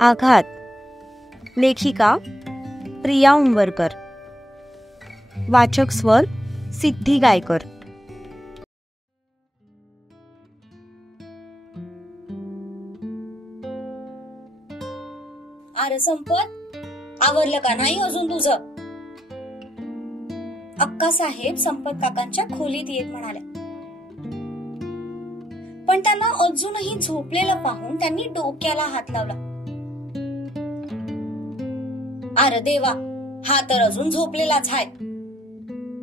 आघात. लेखिका प्रिया उंबरकर. वाचक स्वर सिद्धी गायकर. अरे संपत, आवरलं का नाही अजून तुझं? अक्का साहेब संपत काकांच्या खोलीत येत म्हणाल्या. पण त्यांना अजूनही झोपलेलं पाहून त्यांनी डोक्याला हात लावला. अरे देवा, हा तर अजून झोपलेलाच आहे.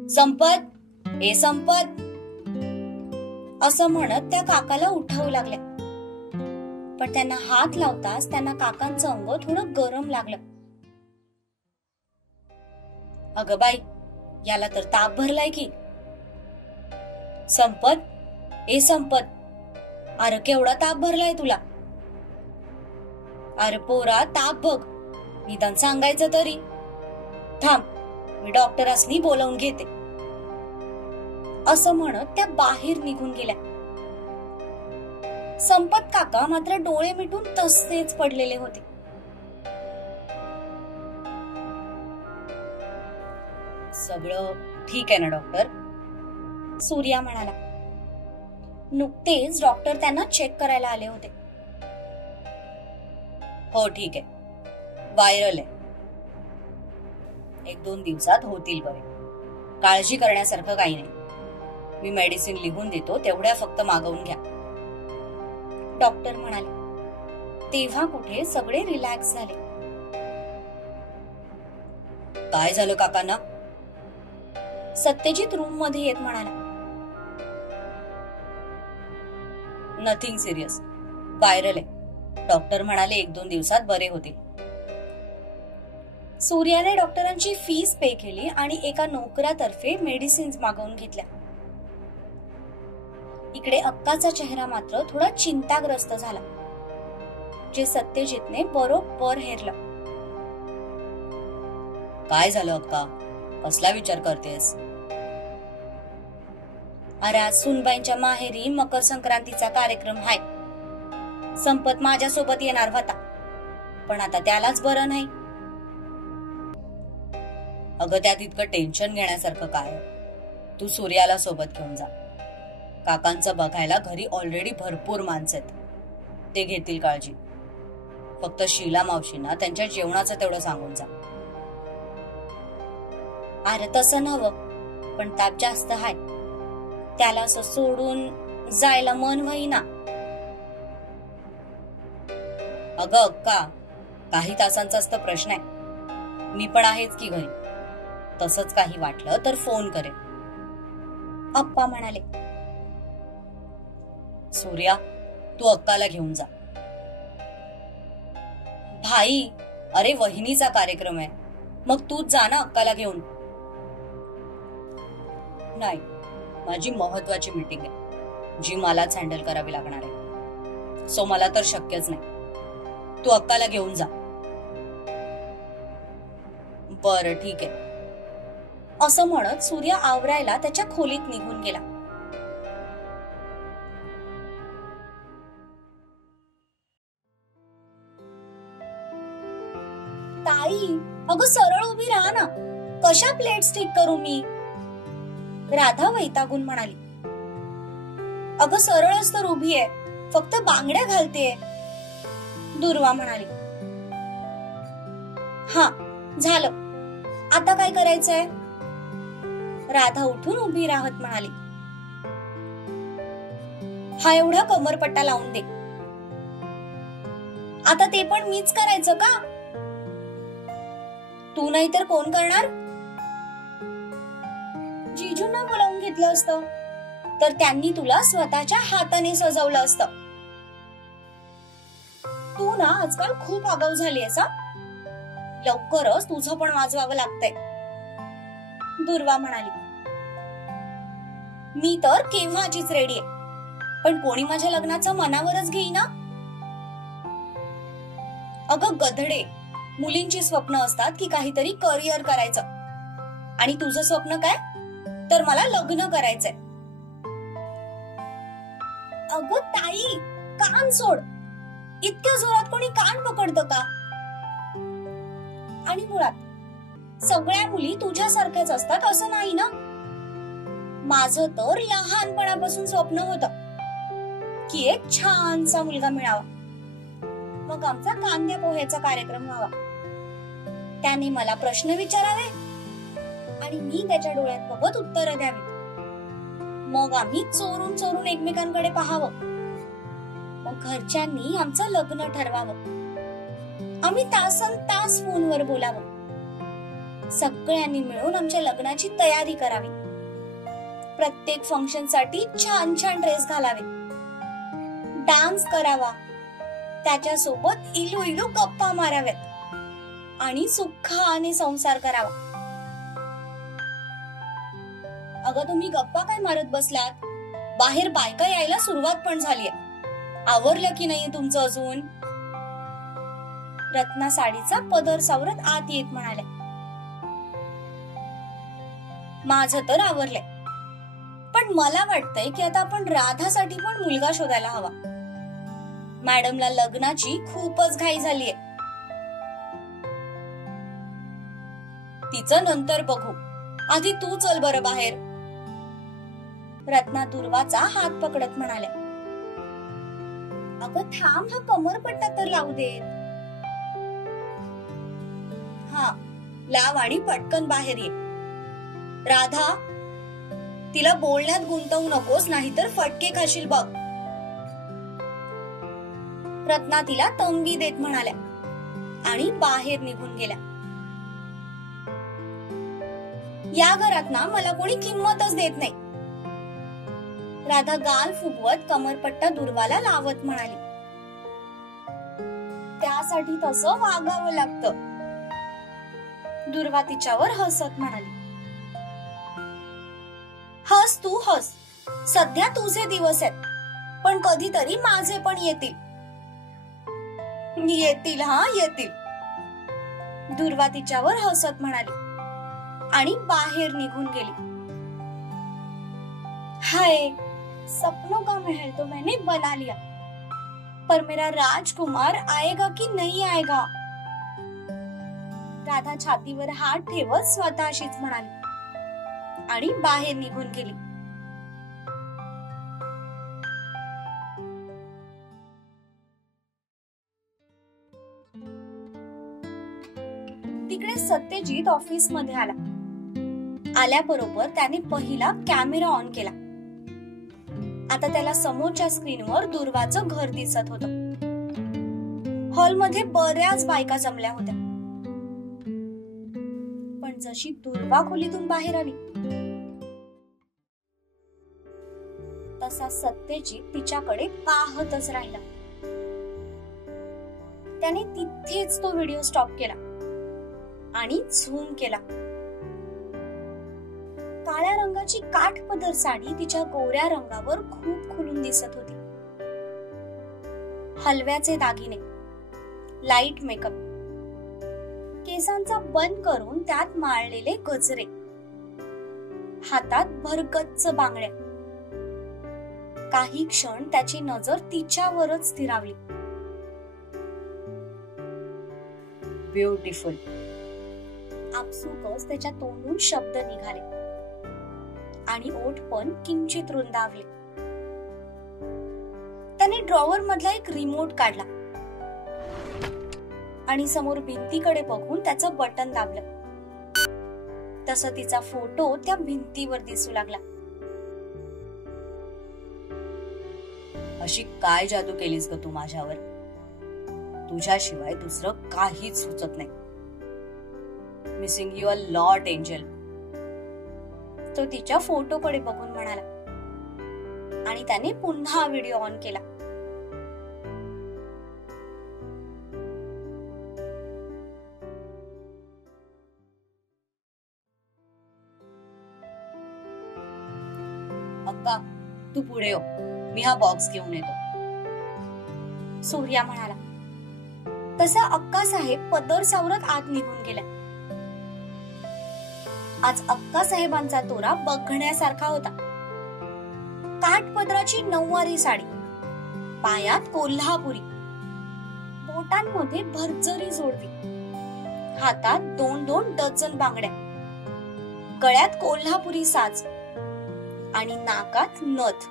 संपत, ए संपत असं म्हणत त्या काकाला उठवू लागल्या. पण त्यांना हात लावताच त्यांना काकांचं अंग थोडं गरम लागलं. अगं बाई, याला तर ताप भरलाय की. संपत, ए संपत, अरे केवढा ताप भरलाय तुला? अरे पोरा, ताप बघ, निदान सांगायचं तरी. थांब, मी डॉक्टरांनी बोलावून घेते. असं म्हणत त्या बाहेर निघून गेल्या. संपत काका मात्र डोळे मिटून तसेच पडलेले होते. सगळं ठीक आहे ना डॉक्टर? सूर्या म्हणाला. नुकतेच डॉक्टर त्यांना चेक करायला आले होते. हो ठीक आहे, व्हायरल आहे, 1-2 दिवसात होतील बरे. काळजी करण्यासारखं काही नाही. मी मेडिसिन लिहून देतो, तेवढ्या फक्त मागवून घ्या. डॉक्टर म्हणाले. तेव्हा कुठे सगळे रिलॅक्स झाले. काय झालं काकांना? सत्यजित रूम मध्ये येत म्हणाला. नथिंग सिरियस, व्हायरल आहे. डॉक्टर म्हणाले 1-2 दिवसात बरे होतील. सूर्याने डॉक्टरांची फीस पे केली आणि एका नोकरातर्फे मेडिसिन्स मागवून घेतल्या. इकडे अक्काचा चेहरा मात्र थोडा चिंताग्रस्त झाला, जे सत्यजितने बरोबर हेरलं. काय झालं अक्का? कसला विचार करतेस? अरे आज सुनबाईंच्या माहेरी मकर संक्रांतीचा कार्यक्रम आहे. संपत माझ्यासोबत येणार होता, पण आता त्यालाच बरं नाही. अगं त्यात इतकं टेन्शन घेण्यासारखं काय? तू सूर्याला सोबत घेऊन जा. काकांचं बघायला घरी ऑलरेडी भरपूर माणसं आहेत, ते घेतील काळजी. फक्त शीला मावशींना त्यांच्या जेवणाचं तेवढं सांगून जा. अरे तसं नव्हं, पण ताप जास्त आहे, त्याला असं सोडून जायला मन होईना. अगं अक्का, काही तासांचाच तर प्रश्न आहे. मी पण आहेच की घरी. तसंच काही वाटलं तर फोन करेन. अप्पा म्हणाले. सूर्या, तू अक्काला घेऊन जा. भाई, अरे वहिनीचा कार्यक्रम आहे, मग तूच जा ना अक्काला घेऊन. नाही, माझी महत्वाची मीटिंग आहे, जी मलाच हँडल करावी लागणार आहे. सो मला तर शक्यच नाही. तू अक्काला घेऊन जा. बरं ठीक आहे. असं म्हणत सूर्य आवरायला त्याच्या खोलीत निघून गेला. ताई, अगं सरळ उभी राहा ना, कशा प्लेट्स ठीक करू मी? राधा वैतागून म्हणाली. अगं सरळच तर उभी आहे, फक्त बांगड्या घालतेय. दुर्वा म्हणाली. हा झालं, आता काय करायचंय? राधा उठून उभी राहत म्हणाली. हा एवढा कमरपट्टा लावून दे. आता ते पण मीच करायचं का? तू नाही तर कोण करणार? जीजूंना बोलावून घेतलं असतं तर त्यांनी तुला स्वतःच्या हाताने सजवलं असतं. तू ना आजकाल खूप आगाऊ झाली आहेस. लवकरच तुझं पण वाजवावं लागतंय. दुर्वा म्हणाली. मी तर केव्हाचीच रेडी आहे, पण कोणी माझ्या लग्नाचं मनावरच घेईना. अगं गधडे, मुलींची स्वप्न असतात की काहीतरी करिअर करायचं, आणि तुझं स्वप्न काय? तर मला लग्न करायचंय. अगं ताई, कान सोड. इतक्या जोरात कोणी कान पकडतं का? आणि मुळात सगळ्या मुली तुझ्यासारख्याच असतात असं नाही ना. माझं तर लहानपणापासून स्वप्न होतं की एक छानसा मुलगा मिळावा, मग आमचा कांद्या पोह्याचा कार्यक्रम व्हावा. त्याने मला प्रश्न विचारावे आणि मी त्याच्या डोळ्यात बघत उत्तरं द्यावी. मग आम्ही चोरून चोरून एकमेकांकडे पाहावं. मग घरच्यांनी आमचं लग्न ठरवावं. आम्ही तासन तास फोनवर बोलावं. सगळ्यांनी मिळून आमच्या लग्नाची तयारी करावी. प्रत्येक फंक्शन साठी छान छान ड्रेस घालावे, डान्स करावा, त्याच्यासोबत इलू इलू गप्पा माराव्यात आणि सुखाने संसार करावा. अगं तुम्ही गप्पा काय मारत बसलात? बाहेर बायका यायला सुरुवात पण झालीये. आवरलं की नाहीये तुमचं अजून? रत्ना साडीचा पदर सावरत आत येत म्हणाले. माझं तर आवरलंय, पण मला वाटतंय की आता आपण राधासाठी पण मुलगा शोधायला हवा. मॅडमला लग्नाची खूपच घाई झालीये. तिचं नंतर बघू, आधी तू चल बरं बाहेर. रत्ना दुर्वाचा हात पकडत म्हणाल्या. अगं थांब, हा कमरपट्टा तर लावू देत. हा लाव आणि पटकन बाहेर ये. राधा, तिला बोलण्यात गुंतवू नकोस, नाहीतर फटके खाशील बघ. रत्ना तिला तंबी देत म्हणाल्या आणि बाहेर निघून गेल्या. या घरात ना मला कोणी किंमतच देत नाही. राधा गाल फुगवत कमरपट्टा दुर्वाला लावत म्हणाली. त्यासाठी तसं वागावं लागतं. दुर्वा तिच्यावर हसत म्हणाली. हस तू हस, सध्या तुझे दिवस आहेत, पण कधीतरी माझे पण येतील. येतील, हा येतील. दुर्वा तिच्यावर हसत म्हणाली आणि बाहेर निघून गेली. हाय, सपनों का महल तो मैंने बना लिया, पर मेरा राजकुमार आएगा की नहीं आएगा? राधा छातीवर हात ठेवत स्वतःशीच म्हणाली आणि बाहेर निघून गेली. तिकडे सत्यजित ऑफिस मध्ये आला. आल्याबरोबर त्याने पहिला कॅमेरा ऑन केला. आता त्याला समोरच्या स्क्रीनवर दुर्वाचं घर दिसत होतं. हॉलमध्ये बऱ्याच बायका जमल्या होत्या, पण जशी दुर्वा खोलीतून बाहेर आली तसा सत्यजित तिच्याकडे पाहतच राहिला. त्याने तिथेच तो व्हिडिओ स्टॉप केला आणि झूम केला. काळ्या रंगाची काठपदर साडी तिच्या गोऱ्या रंगावर खूप खुलून दिसत होती. हलव्याचे दागिने, लाईट मेकअप, केसांचा बन करून त्यात माळलेले गजरे, हातात भरगच्च बांगड्या. काही क्षण त्याची नजर तिच्यावरच स्थिरावली. ब्युटिफुल, आपसुकच त्याच्या तोंडून शब्द निघाले आणि ओठ पण किंचित रुंदावले. त्याने ड्रॉवर मधला एक रिमोट काढला आणि समोर भिंतीकडे बघून त्याचं बटन दाबलं. तसं तिचा फोटो त्या भिंतीवर दिसू लागला. अशी काय जादू केलीस ग तू माझ्यावर? तुझ्याशिवाय दुसरं काहीच सुचत नाही. Missing you a lot angel. तो तिच्या फोटोकडे बघून म्हणाला आणि त्याने पुन्हा व्हिडिओ ऑन केला. अक्का, तू पुढे हो, मी हा बॉक्स घेऊन येतो, सूर्या म्हणाला. तसा अक्का साहेब पदर सावरत आत निघून गेला. आज अक्का साहेबांचा तोरा बघण्यासारखा होता. काठपदराची नऊवारी साडी, पायात कोल्हापुरी, बोटांमध्ये भरजरी जोडवी, हातात 2-2 डझन बांगड्या, गळ्यात कोल्हापुरी साज आणि नाकात नथ.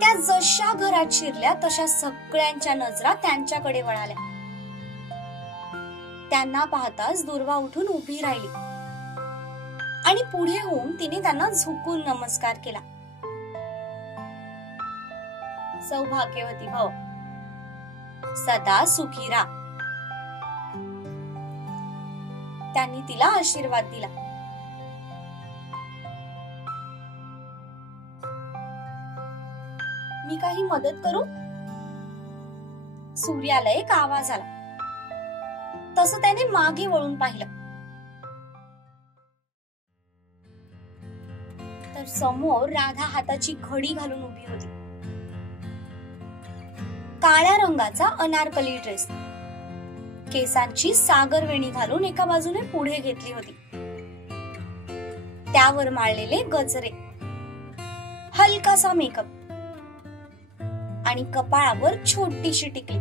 त्या जशा घरात शिरल्या तशा सगळ्यांच्या नजरा त्यांच्याकडे वळाल्या. त्यांना पाहताच दुर्वा उठून उभी राहिली आणि पुढे होऊन तिने त्यांना झुकून नमस्कार केला. सौभाग्यवती भव, सदा सुखी राहा, त्यांनी तिला आशीर्वाद दिला. मी काही मदत करू? सूर्याला एक आवाज आला. तसं त्याने मागे वळून पाहिलं तर समोर राधा हाताची घडी घालून उभी होती. काळ्या रंगाचा अनारकली ड्रेस, केसांची सागरवेणी घालून एका बाजूने पुढे घेतली होती. त्यावर माळलेले गजरे, हलकासा मेकअप आणि कपाळावर छोटीशी टिकली.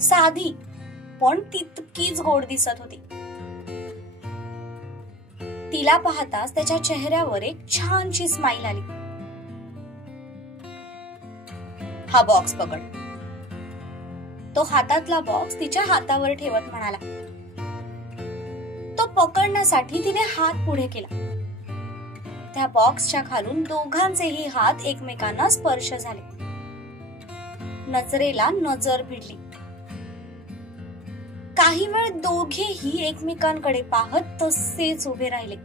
साधी पण तितकीच गोड दिसत होती. तिला पाहताच त्याच्या चेहऱ्यावर एक छानशी स्माइल आली. हा बॉक्स पकड. तो हातातला बॉक्स तिच्या हातावर ठेवत म्हणाला. तो पकडण्यासाठी तिने हात पुढे केला. त्या बॉक्सच्या खालून दोघांचेही हात एकमेकांना स्पर्श झाले. नजरेला नजर भिडली. काही वेळ दोघेही एकमेकांकडे पाहत तसेच उभे राहिले.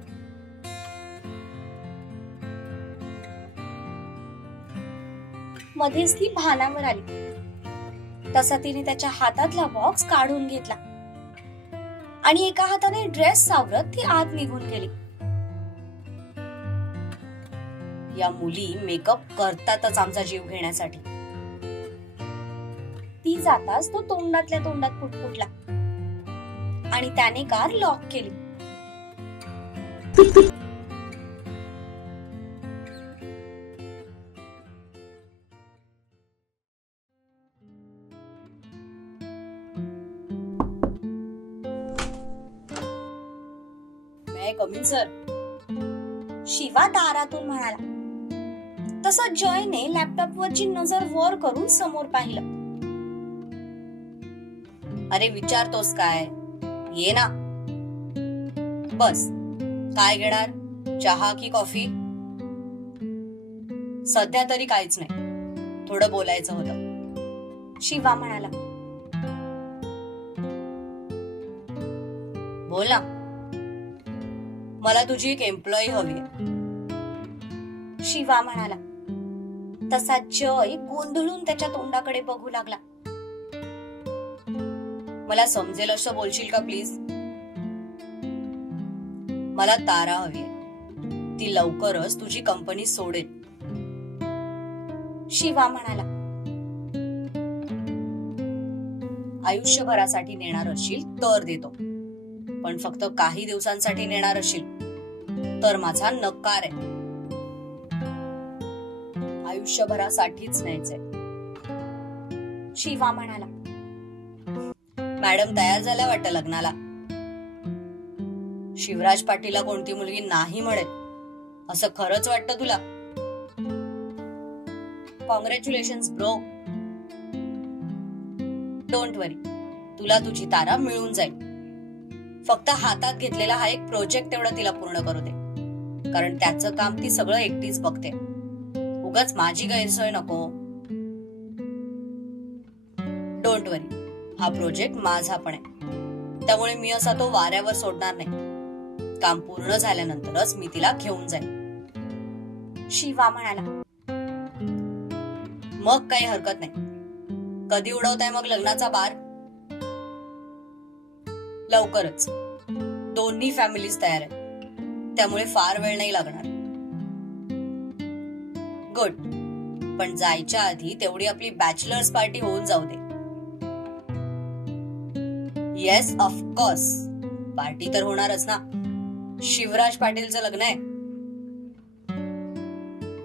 मध्येच ती भानावर आली. तसा तिने त्याच्या हातातला बॉक्स काढून घेतला आणि एका हाताने ड्रेस सावरत ती आत निघून गेली. या मुली मेकअप करतातच आमचा जीव घेण्यासाठी. ती जाताच तो तोंडातल्या तोंडात पुटपुटला आणि त्याने कार लॉक केली. मैं कमिन सर, शिवा दारातून म्हणाला. तसं जयने लॅपटॉपवरची नजर वर करून समोर पाहिलं. अरे विचारतोस काय? ये ना. बस. काय घेणार? चहा की कॉफी? सध्या तरी काहीच नाही, थोडं बोलायचं होतं, शिवा म्हणाला. बोल ना. मला तुझी एक एम्प्लॉई हवी आहे, शिवा म्हणाला. तसा जय गोंधळून त्याच्या तोंडाकडे बघू लागला. मला समजेल असं बोलशील का प्लीज? मला तारा हवी आहे, ती लवकरच तुझी कंपनी सोडेल, शिवा म्हणाला. आयुष्यभरासाठी नेणार असशील तर देतो, पण फक्त काही दिवसांसाठी नेणार असशील तर माझा नकार आहे. आयुष्यभरासाठीच न्यायचंय, शिवा म्हणाला. मॅडम तयार झाल्या वाटतं लग्नाला. शिवराज पाटीलला कोणती मुलगी नाही म्हणेल असं खरंच वाटतं तुला? Congratulations bro. डोंट वरी, तुला तुझी तारा मिळून जाईल. फक्त हातात घेतलेला हा एक प्रोजेक्ट तेवढा तिला पूर्ण करू दे, कारण त्याचं काम ती सगळं एकटीच बघते. उगाच माझी गैरसोय नको. डोंट वरी, हा प्रोजेक्ट माझा पण आहे, त्यामुळे मी असा तो वाऱ्यावर सोडणार नाही. काम पूर्ण झाल्यानंतरच मी तिला घेऊन जाईन, शिवा म्हणाला. मग काही हरकत नाही. कधी उडवताय मग लग्नाचा बार? लवकरच. दोन्ही फॅमिलीज तयार आहेत, त्यामुळे फार वेळ नाही लागणार. गुड. पण जायच्या आधी तेवढी आपली बॅचलर्स पार्टी होऊन जाऊ दे. येस ऑफकोर्स, पार्टी तर होणारच ना. शिवराज पाटीलचं लग्न आहे.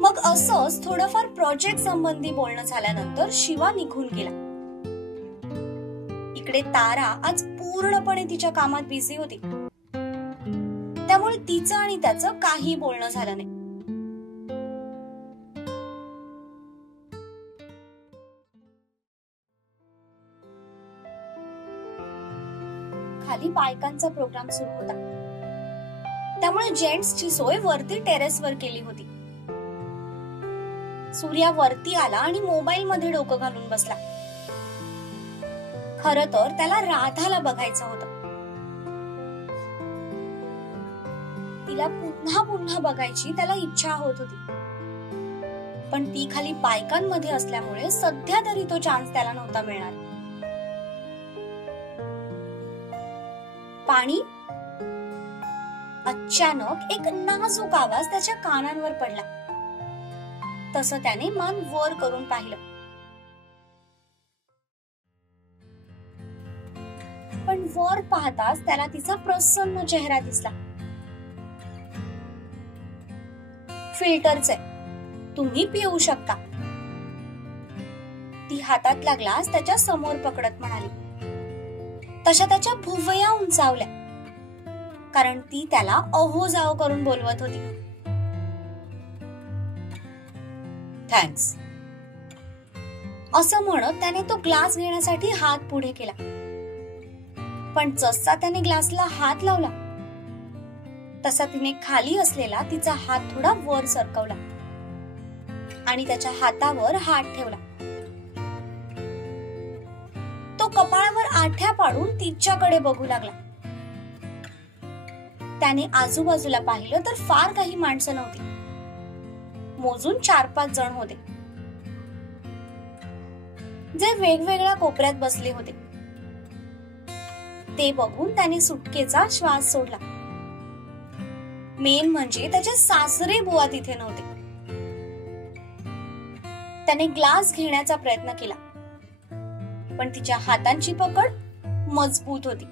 मग असंच थोडंफार प्रोजेक्ट संबंधी बोलणं झाल्यानंतर शिवा निघून गेला. इकडे तारा आज पूर्णपणे तिच्या कामात बिझी होती, त्यामुळे तिचं आणि त्याचं काही बोलणं झालं नाही. खाली बायकांचा प्रोग्राम सुरू होता, त्यामुळे जेंट्सची सोय वरती टेरेसवर केली होती. सूर्या वरती आला आणि मोबाईल मध्ये डोकं घालून बसला. खरं तर त्याला राधाला बघायचं होतं. तिला पुन्हा पुन्हा बघायची त्याला इच्छा होत होती, पण ती खाली बायकांमध्ये असल्यामुळे सध्या तरी तो चान्स त्याला नव्हता मिळणार. पाणी. अचानक एक नाजूक आवाज त्याच्या कानांवर पडला. तसं त्याने मान वर करून पाहिलं, पण वर पाहताच त्याला तिचा प्रसन्न चेहरा दिसला. फिल्टरचे, तुम्ही पिऊ शकता. ती हातातला ग्लास त्याच्या समोर पकडत म्हणाली. तशा त्याच्या भुवया उंचावल्या, कारण ती त्याला अहो जाओ करून बोलवत होती. थँक्स असं म्हणत त्याने तो ग्लास घेण्यासाठी हात पुढे केला, पण जसा त्याने ग्लासला हात लावला तसा तिने खाली असलेला तिचा हात थोडा वर सरकवला आणि त्याच्या हातावर हात ठेवला. तो कपाळावर आठ्या पाडून तिच्याकडे बघू लागला. त्याने आजूबाजूला पाहिलं तर फार काही माणसं नव्हती, मोजून 4-5 जण होते, जे वेगवेगळ्या कोपऱ्यात बसले होते. ते बघून त्याने सुटकेचा श्वास सोडला. मेन म्हणजे त्याचे सासरे बुवा तिथे नव्हते. त्याने ग्लास घेण्याचा प्रयत्न केला, पण तिच्या हातांची पकड मजबूत होती.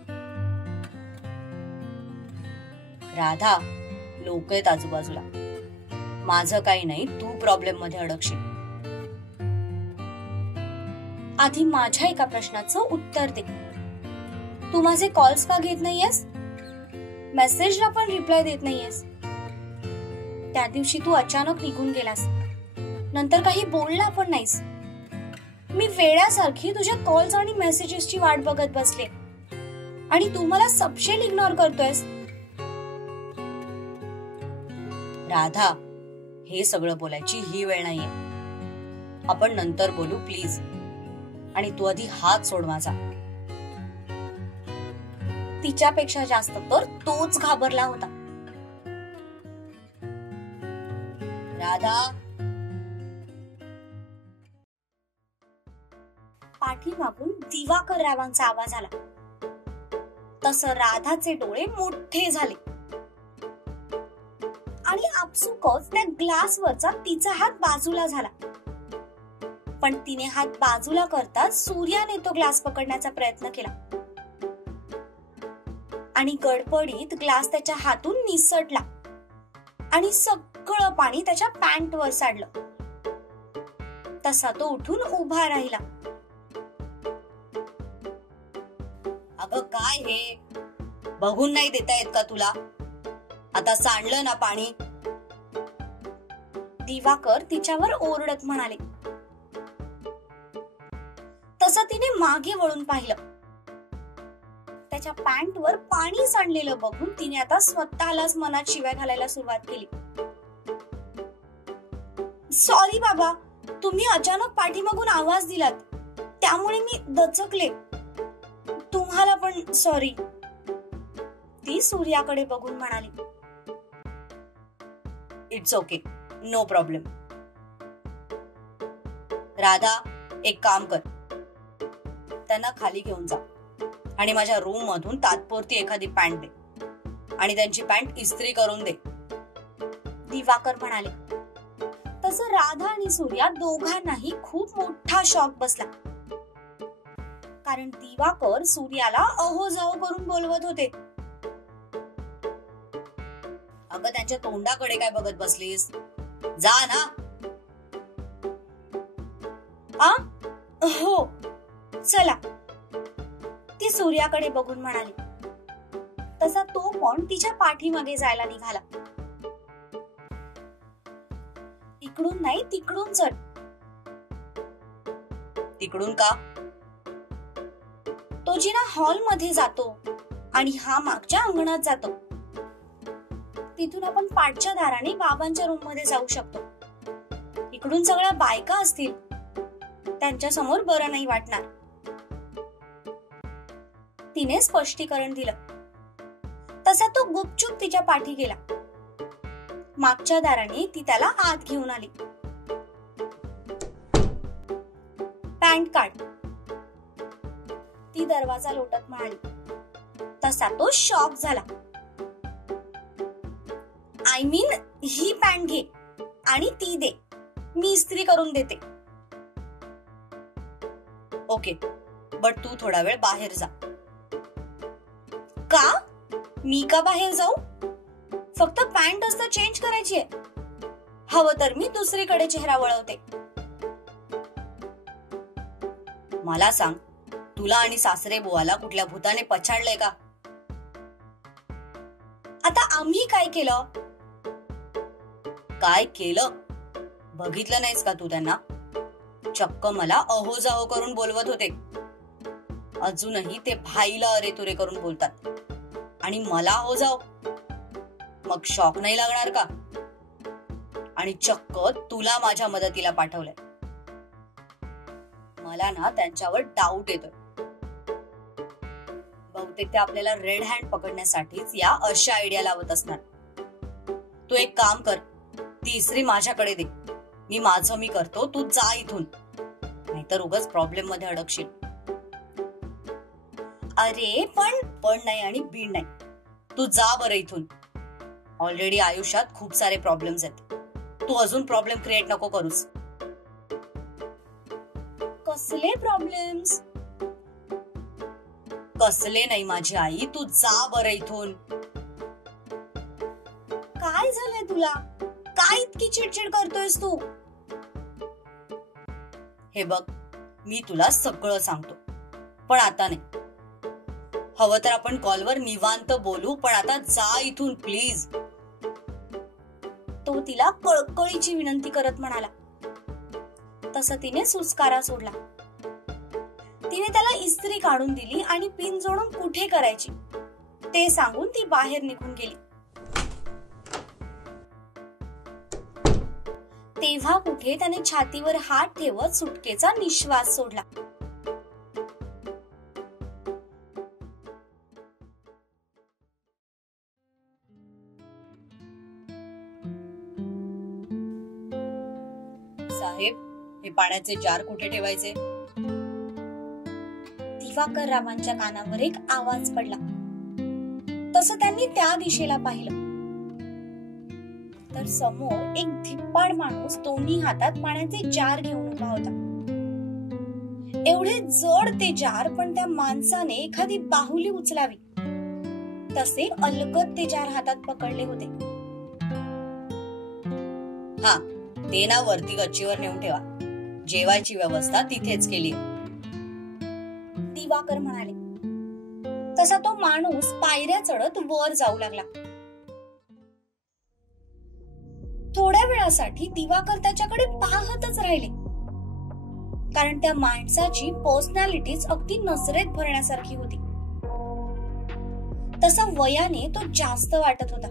राधा, लोक आहेत आजूबाजूला, माझं काही नाही, तू प्रॉब्लेम मध्ये अडकशील. आधी माझ्या एका प्रश्नाचं उत्तर दे. तू माझे कॉल्स का घेत नाहीयेस? मेसेजला पण रिप्लाय देत नाहीयेस. त्या दिवशी तू अचानक निघून गेलास, नंतर काही बोलला पण नाहीस. मी वेड्यासारखी तुझ्या कॉल्स आणि मेसेजेसची वाट बघत बसले आणि तू मला सपशेल इग्नोर करतोयस. राधा, हे सगळं बोलायची ही वेळ नाहीये. आपण नंतर बोलू प्लीज. आणि तू आधी हात सोड माझा. तिच्यापेक्षा जास्त तर तोच घाबरला होता. राधा. पाठीमागून दिवाकर रावांचा आवाज आला. तसं राधाचे डोळे मोठे झाले आणि आपसुकच त्या ग्लासवरचा तिचा हात बाजूला झाला. पण तिने हात बाजूला करताच सूर्याने तो ग्लास पकडण्याचा प्रयत्न केला आणि गडबडीत ग्लास त्याच्या हातून निसटला आणि सगळं पाणी त्याच्या पॅन्टवर सांडलं. तसा तो उठून उभा राहिला. अगं काय हे, बघून नाही देता येत का तुला? आता सांडलं ना पाणी. दिवाकर तिच्यावर ओरडत म्हणाले. तसं तिने मागे वळून पाहिलं. त्याच्या पॅन्टवर पाणी सांडलेलं बघून तिने आता स्वतःलाच मनात शिव्या घालायला सुरुवात केली. सॉरी बाबा, तुम्ही अचानक पाठीमागून आवाज दिलात त्यामुळे मी दचकले. तुम्हाला पण सॉरी. ती सूर्याकडे बघून म्हणाली. It's okay, no problem. Radha, एक काम कर, त्यांना खाली घेऊन जा आणि माझ्या रूम मधून तात्पुरती एखादी पॅन्ट दे आणि त्यांची पॅन्ट इस्त्री करून दे. दिवाकर म्हणाले. तसं राधा आणि सूर्या दोघांनाही खूप मोठा शॉक बसला, कारण दिवाकर सूर्याला अहो जाओ करून बोलवत होते. अगं त्यांच्या तोंडाकडे काय बघत बसलीस? जा ना. आ हो चला, ती सूर्याकडे बघून म्हणाली. तसा तो पण तिच्या पाठीमागे जायला निघाला. इकडून नाही तिकडून चल. तिकडून का? तो जिना हॉल मध्ये जातो आणि हा मागच्या अंगणात जातो. तिथून आपण पाठच्या दाराने बाबांच्या रूम मध्ये जाऊ शकतो. इकडून सगळ्या बायका असतील, त्यांच्या समोर बरं नाही वाटणार. तिने स्पष्टीकरण दिलं. तसा तो गुपचूप तिच्या पाठी गेला. मागच्या दाराने ती त्याला आत घेऊन आली. पॅन्ट काढ, ती दरवाजा लोटत म्हणाली. तसा तो शॉक झाला. आय मीन ही पॅन्ट घे आणि ती दे, मी इस्त्री करून देते. ओके, बट तू थोडा वेळ बाहेर जा. का? मी का बाहेर जाऊ? फक्त पॅन्टच तर चेंज करायची आहे. हवं तर मी दुसरीकडे चेहरा वळवते. मला सांग, तुला आणि सासरे बुवाला कुठल्या भूताने पछाडलंय का? आता आम्ही काय केलं? काय केलं? बघितलं नाहीस का तू त्यांना? चक्क मला अहोजाहो करून बोलवत होते. अजूनही ते भाईला अरे तुरे करून बोलतात आणि मला अहोजाव. मग शॉक नाही लागणार का? आणि चक्क तुला माझ्या मदतीला पाठवलंय. मला ना त्यांच्यावर डाऊट येतोय. बहुतेक ते आपल्याला रेड हँड पकडण्यासाठीच या अशा आयडिया लावत असणार. तू एक काम कर, ती इस्त्री माझ्याकडे दे. मी माझं मी करतो, तू जा इथून, नाहीतर उगाच प्रॉब्लेम मध्ये अडकशील. अरे पण नाही आणि बीड नाही. तू जा बरं इथून. ऑलरेडी आयुष्यात खूप सारे प्रॉब्लेम्स आहेत. तू अजून प्रॉब्लेम क्रिएट नको करूस. कसले प्रॉब्लेम्स? कसले नाही माझी आई, तू जा बरं इथून. काय झालंय तुला? काय इतकी चिडचिड करतोयस तू? हे बघ, मी तुला सगळं सांगतो, पण आता नाही. हवं तर आपण कॉलवर निवांत बोलू, पण आता जा इथून प्लीज. तो तिला कळकळीची विनंती करत म्हणाला. तसं तिने सुस्कारा सोडला. तिने त्याला इस्त्री काढून दिली आणि पिन जोडून कुठे करायची ते सांगून ती बाहेर निघून गेली. तेव्हा कुठे त्याने छातीवर हात ठेवत सुटकेचा निश्वास सोडला. साहेब, हे पाण्याचे जार कुठे ठेवायचे? दिवाकर रावांच्या कानावर एक आवाज पडला. तसं त्यांनी त्या दिशेला पाहिलं तर समोर एक धिप्पाड माणूस दोन्ही हातात पाण्याचे जार घेऊन उभा होता. एवढे जड ते जार, पण त्या माणसाने एखादी बाहुली उचलावी तसे अलगद ते जार हातात पकडले होते. हा, ते ना वरती गच्चीवर नेऊन ठेवा. जेवायची व्यवस्था तिथेच केली, दिवाकर म्हणाले. तसा तो माणूस पायऱ्या चढत वर जाऊ लागला. थोड्या वेळासाठी दिवाकर त्याच्याकडे पाहतच राहिले, कारण त्या माणसाची पर्सनॅलिटीच अगदी नजरेत भरण्यासारखी होती. तसा वयाने तो जास्त वाटत होता,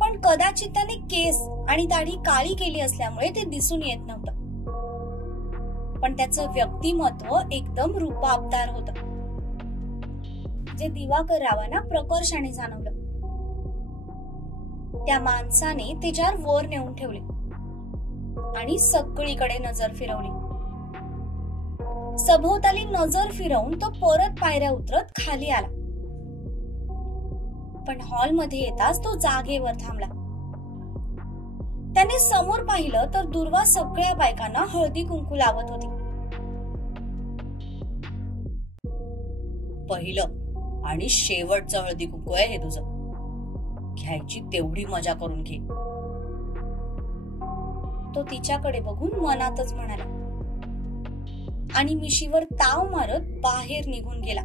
पण कदाचित त्याने केस आणि दाढी काळी केली असल्यामुळे ते दिसून येत नव्हतं. पण त्याचं व्यक्तिमत्व एकदम रूपाबदार होतं, जे दिवाकर रावांना प्रकर्षाने जाणवलं. त्या माणसाने ते जार वर नेऊन ठेवले आणि सगळीकडे नजर फिरवली. सभोवताली नजर फिरवून तो परत पायऱ्या उतरत खाली आला. पण हॉलमध्ये येताच तो जागेवर थांबला. त्याने समोर पाहिलं तर दुर्वा सगळ्या बायकांना हळदी कुंकू लावत होती. पहिलं आणि शेवटचं हळदी कुंकू आहे हे तुझं. घ्यायची तेवढी मजा करून घे. तो तिच्याकडे बघून मनातच म्हणाला आणि मिशीवर ताव मारत बाहेर निघून गेला.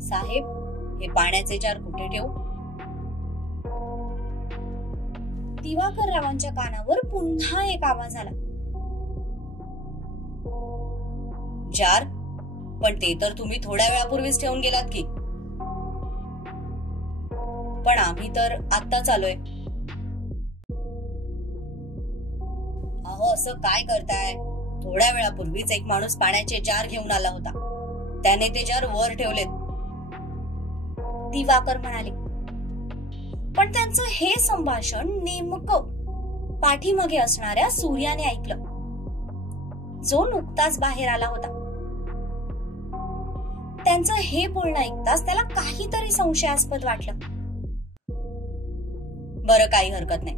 साहेब, हे पाण्याचे जार कुठे ठेवू? दिवाकर रावांच्या कानावर पुन्हा एक आवाज आला. जार? पण ते तर तुम्ही थोड्या वेळापूर्वीच ठेवून गेलात की. पण आम्ही तर आत्ताच आलोय. अहो, असं काय करताय? थोड्या वेळापूर्वीच एक माणूस पाण्याचे जार घेऊन आला होता. त्याने ते जार वर ठेवलेत, दिवाकर म्हणाले. पण त्यांचं हे संभाषण नेमकं पाठीमागे असणाऱ्या सूर्याने ऐकलं, जो नुकताच बाहेर आला होता. त्यांचं हे बोलणं ऐकताच त्याला काहीतरी संशयास्पद वाटलं. बरं, काही हरकत नाही.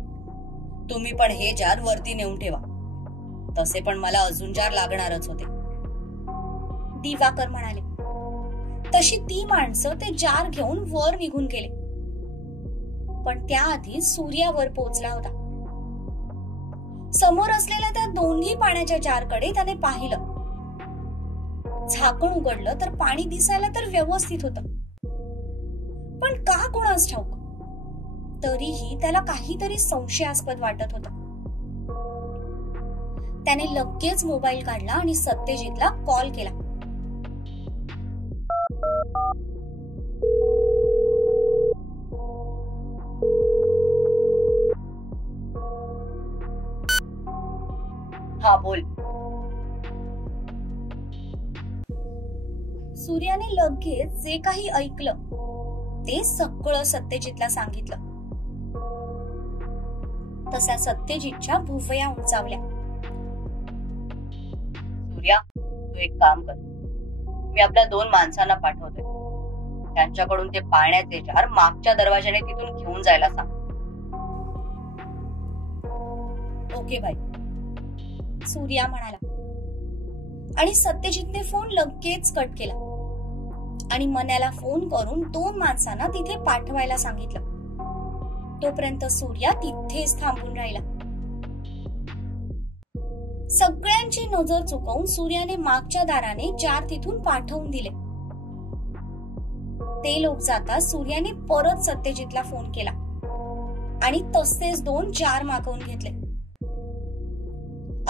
तुम्ही पण हे जार वरती नेऊन ठेवा. तसे पण मला अजून जार लागणारच होते, दिवाकर म्हणाले. तशी ती माणसं ते जार घेऊन वर निघून गेले. पण त्याआधी सूर्यावर पोहोचला होता. समोर असलेल्या त्या दोन्ही पाण्याच्या जारकडे त्याने पाहिलं. झाकण उघडलं तर पाणी दिसायला तर व्यवस्थित होतं, पण का कोणास ठाऊक तरीही त्याला काहीतरी संशयास्पद वाटत होतं. त्याने लगेच मोबाईल काढला आणि सत्यजितला कॉल केला. हा, बोल. सूर्याने लगेच जे काही ऐकलं ते सगळं सत्यजितला सांगितलं. तसा सत्यजितच्या भुवया उंचावल्या. सूर्या, तू एक काम कर. मी आपल्या 2 माणसांना पाठवतोय. त्यांच्याकडून ते पाण्याचे जार मागच्या दरवाजाने तिथून घेऊन जायला सांग. ओके भाई, सूर्या म्हणाला. आणि सत्यजितने फोन लगेच कट केला आणि मन्याला फोन करून 2 माणसांना तिथे पाठवायला सांगितलं. तोपर्यंत सूर्या तिथेच थांबून राहिला. सगळ्यांची नजर चुकवून सूर्याने मागच्या दाराने जार तिथून पाठवून दिले. ते लोक जाता सूर्याने परत सत्यजितला फोन केला आणि तसेच 2 जार मागवून घेतले.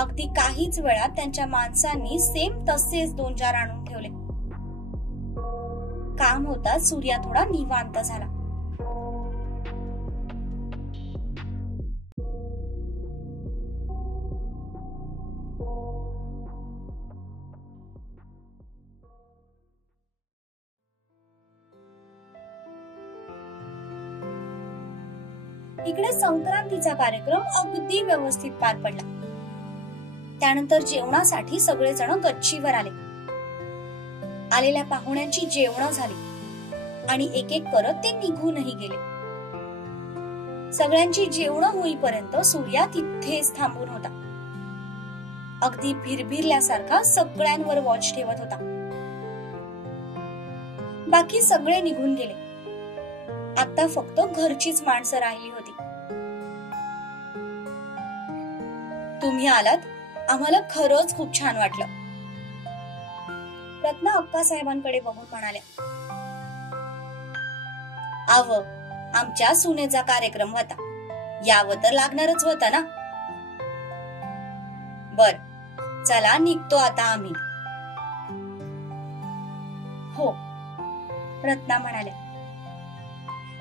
अगदी काहीच वेळात त्यांच्या माणसांनी सेम तसेच 2 जार आणून ठेवले. काम होताच सूर्या थोडा निवांत झाला. इकडे संक्रांतीचा कार्यक्रम अगदी व्यवस्थित पार पडला. त्यानंतर जेवणासाठी सगळेजण गच्चीवर आले. आलेल्या पाहुण्यांची जेवणं झाली आणि एक एक करत ते निघूनही गेले. सगळ्यांची जेवणं होईपर्यंत सूर्या तिथेच थांबून होता. अगदी भिरभिरल्यासारखा सगळ्यांवर वॉच ठेवत होता. बाकी सगळे निघून गेले. आता फक्त घरचीच माणसं राहिली होती. तुम्ही आलात, आम्हाला खरंच खूप छान वाटलं, रत्ना अक्कासाहेबांकडे बघून म्हणाल्या. आव, आमच्या सुनेचा कार्यक्रम होता, यावं तर लागणारच होता ना. बर, चला निघतो आता आम्ही. हो, रत्ना म्हणाल्या.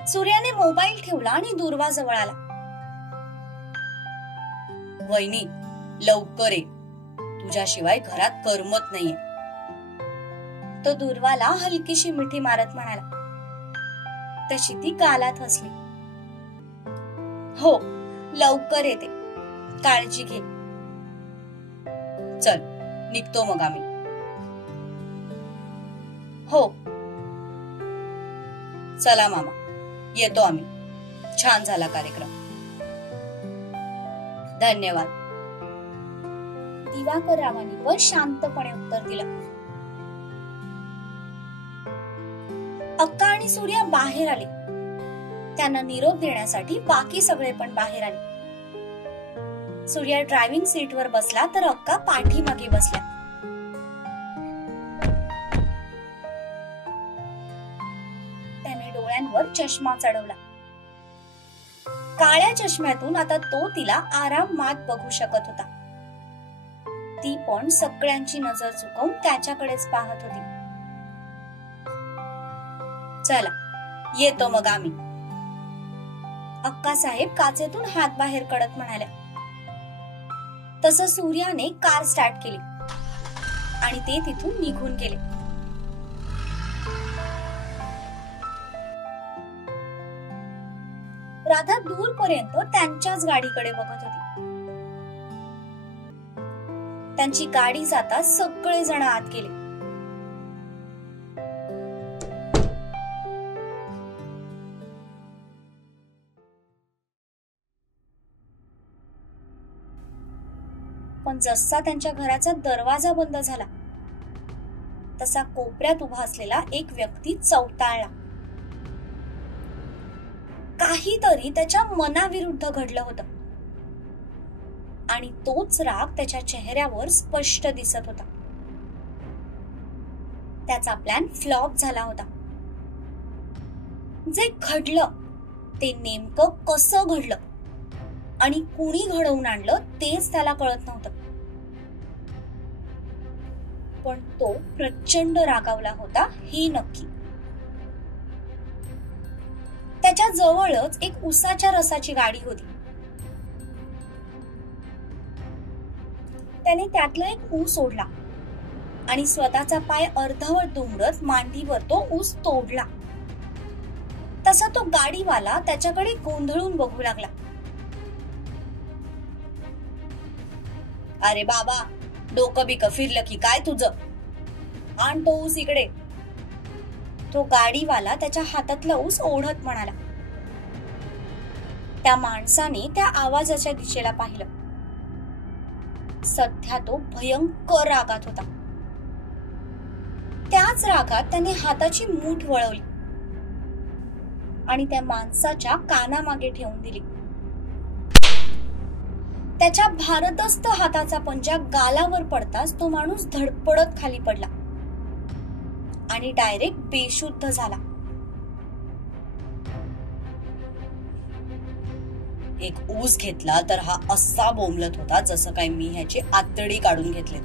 सूर्याने मोबाईल ठेवला आणि दुर्वाजवळ आला. वहिनी, लवकर ये, तुझ्याशिवाय घरात करमत नाहीये. तो दुर्वाला हलकीशी मिठी मारत म्हणाला. तशी ती गालात हसली. हो, लवकर येते, काळजी घे. चल, निघतो मग आम्ही. हो, चला मामा, येतो आम्ही. छान झाला कार्यक्रम. धन्यवाद, दिवाकर रावांनी वर शांतपणे उत्तर दिलं. अक्का आणि सूर्या बाहेर आले. त्यांना निरोप देण्यासाठी बाकी सगळे पण बाहेर आले. सूर्या ड्रायव्हिंग सीटवर बसला तर अक्का पाठीमागे बसल्या. त्याने डोळ्यांवर चष्मा चढवला. काळ्या चष्म्यातून आता तो तिला आरामात बघू शकत होता. ती पण सगळ्यांची नजर चुकवून त्याच्याकडेच पाहत होती. चला येतो मग आम्ही, अक्कासाहेब काचेतून हात बाहेर कडत म्हणाल्या. तसं सूर्याने कार स्टार्ट केली आणि ते तिथून निघून गेले. राधा दूरपर्यंत त्यांच्याच गाडीकडे बघत होती. त्यांची गाडी जाता सगळे जण आत गेले. पण जसा त्यांच्या घराचा दरवाजा बंद झाला तसा कोपऱ्यात उभा असलेला एक व्यक्ती चवताळला. काहीतरी त्याच्या मनाविरुद्ध घडलं होतं आणि तोच राग त्याच्या चेहऱ्यावर स्पष्ट दिसत होता. त्याचा प्लॅन फ्लॉप झाला होता. जे घडलं ते नेमकं कसं घडलं आणि कुणी घडवून आणलं तेच त्याला कळत नव्हतं. पण तो प्रचंड रागावला होता हे नक्की. त्याच्या जवळच एक उसाच्या रसाची गाडी होती. त्याने त्यातलं एक ऊस ओढला आणि स्वतःचा पाय अर्धवट दुमडत मांडीवर तो ऊस तोडला. तसा तो गाडीवाला त्याच्याकडे गोंधळून बघू लागला. अरे बाबा, डोकं बिकं फिरलं की काय तुझं? आण तो ऊस इकडे, तो गाडीवाला त्याच्या हातातला ऊस ओढत म्हणाला. त्या माणसाने त्या आवाजाच्या दिशेला पाहिलं. सध्या तो भयंकर रागात होता. त्याच रागात त्याने हाताची मूठ वळवली आणि त्या माणसाच्या कानामागे ठेवून दिली. त्याच्या भारदस्त हाताचा पंजा गालावर पडताच तो माणूस धडपडत खाली पडला आणि डायरेक्ट बेशुद्ध झाला. एक ऊस घेतला तर हा असा बोंबलत होता जसं काय मी ह्याची आतडी काढून घेतली.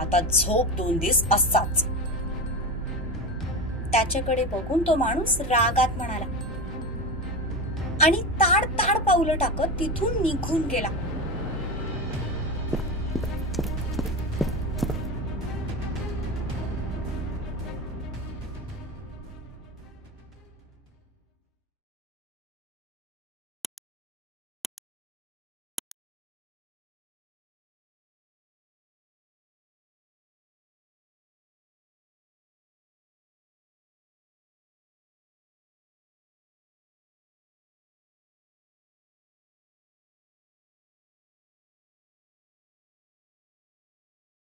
आता झोप 2 दिवस असाच. त्याच्याकडे बघून तो माणूस रागात म्हणाला आणि ताड ताड पावलं टाकत तिथून निघून गेला.